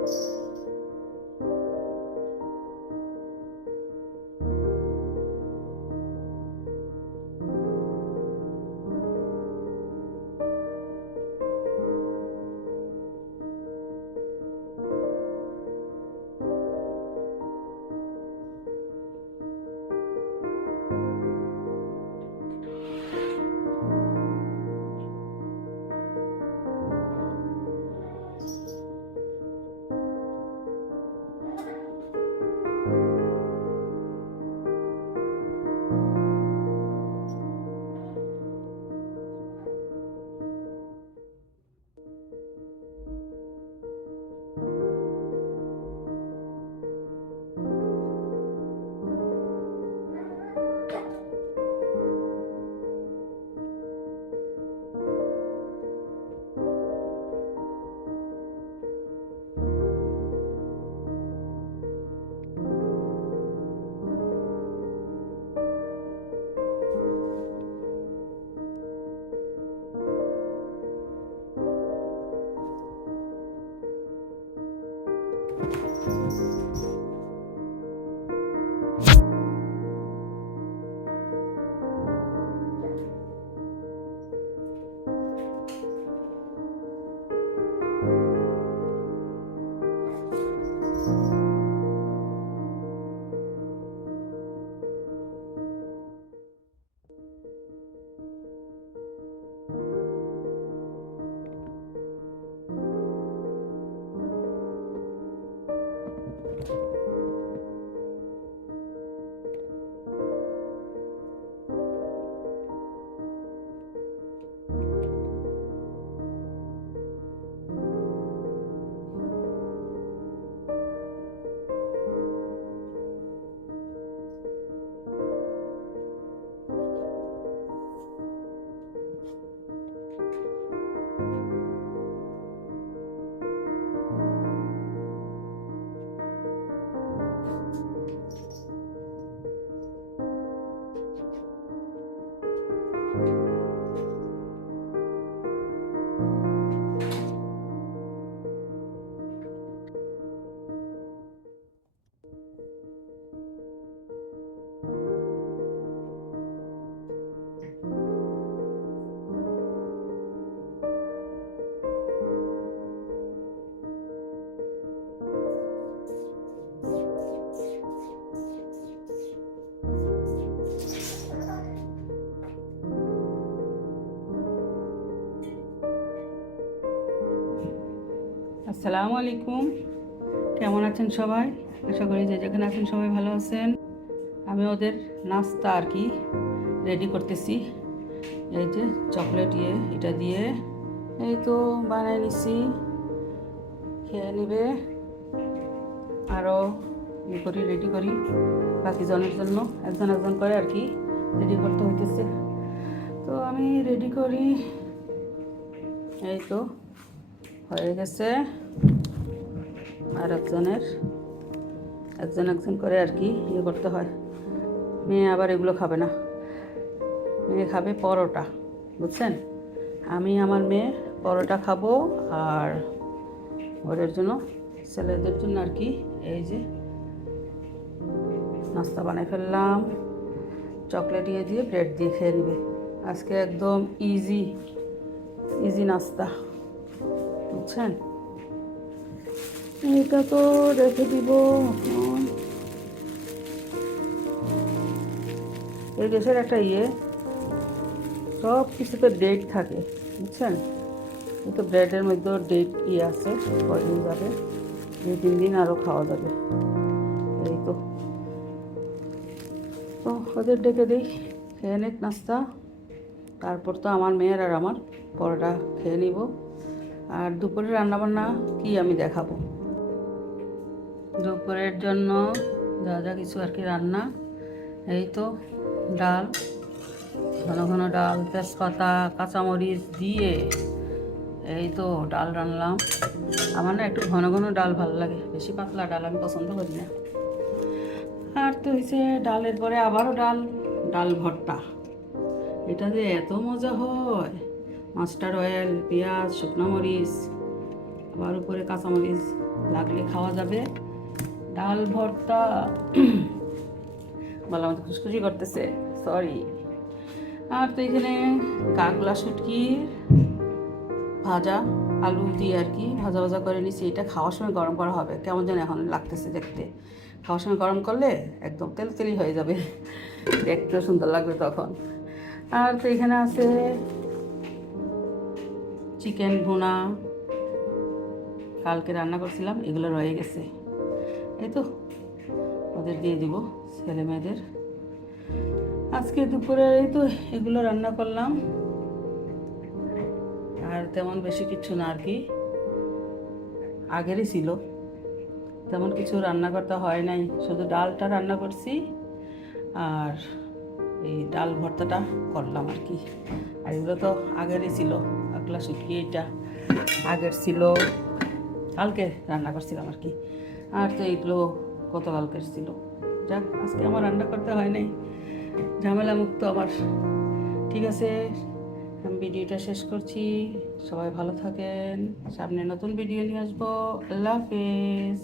you আসসালামু আলাইকুম। কেমন আছেন সবাই? আশা করি যে যেখানে আছেন সবাই ভালো আছেন। আমি ওদের নাস্তা আর কি রেডি করতেছি। এই যে চকলেট ইয়ে এটা দিয়ে এই তো বানাই নিছি। খেয়ে নিবে। আরও ই করি রেডি করি। বাকি জনের জন্য, একজন একজন করে আর কি রেডি করতে হইতেছে। তো আমি রেডি করি। এই তো হয়ে গেছে। আর একজনের, একজন একজন করে আর কি ইয়ে করতে হয়। মেয়ে আবার এগুলো খাবে না। মেয়ে খাবে পরোটা, বুঝছেন? আমি আমার মেয়ে পরোটা খাব আর ওদের জন্য, ছেলেদের জন্য আর কি এই যে নাস্তা বানাই ফেললাম। চকলেট দিয়ে দিয়ে ব্রেড দিয়ে খেয়ে নেবে। আজকে একদম ইজি ইজি নাস্তা। বুঝছেন? এটা তো রেখে দিব এই দেশের একটা ইয়ে সব কিছুতে ডেট থাকে, বুঝছেন? তো ব্রেডের মধ্যেও ডেট ইয়ে আছে কদিন যাবে? দুই, তিন দিন আরও খাওয়া যাবে। এই তো। তো, ওদের ডেকে দিই, খেয়ে নেক নাস্তা। তারপর তো আমার মেয়ের আর আমার পরোটা খেয়ে নিব। আর দুপুরে রান্নাবান্না কি আমি দেখাবো? দুপুরের জন্য যা যা কিছু আর কি রান্না, এই তো ডাল, ঘন ঘন ডাল, তেজপাতা, কাঁচামরিচ দিয়ে এই তো ডাল রান্নলাম। আমার না একটু ঘন ঘন ডাল ভালো লাগে, বেশি পাতলা ডাল আমি পছন্দ করি না। আর তো হয়েছে ডালের পরে আবারও ডাল ডাল ভর্তা। এটা যে এত মজা হয়! মাস্টার অয়েল, পেঁয়াজ, শুকনো মরিচ, আবার উপরে কাঁচামরিচ লাগলে খাওয়া যাবে। ডাল ভর্তা বলা আমাদের খুশখুশি করতেছে সরি আর তো এখানে কাকলা শুটকির ভাজা, আলু দিয়ে আর কি ভাজা ভাজা করে নিছি। এটা খাওয়ার সময় গরম করা হবে, কেমন যেন এখন লাগতেছে দেখতে। খাওয়ার সময় গরম করলে একদম তেল তেলি হয়ে যাবে, দেখতেও সুন্দর লাগবে তখন। আর তো এখানে আছে চিকেন ভুনা, কালকে রান্না করছিলাম, এগুলো রয়ে গেছে। এই তো, ওদের দিয়ে দিব ছেলে মেয়েদের। আজকে দুপুরে এই তো, এগুলো রান্না করলাম। আর তেমন বেশি কিছু না আর কি। আগেরই ছিল। তেমন কিছু রান্না করতে হয় নাই। শুধু ডালটা রান্না করছি আর এই ডাল ভর্তাটা করলাম আর কি। আর এগুলো তো আগেরই ছিল। আকলা শুকিয়ে এটা আগের ছিল। কালকে রান্না করছিলাম আর কি। আর তো এইগুলো কত কালকের ছিল। যাক, আজকে আমার রান্না করতে হয় নাই। ঝামেলা মুক্ত আমার। ঠিক আছে, আমি ভিডিওটা শেষ করছি। সবাই ভালো থাকেন। সামনে নতুন ভিডিও নিয়ে আসব। আল্লাহ হাফেজ।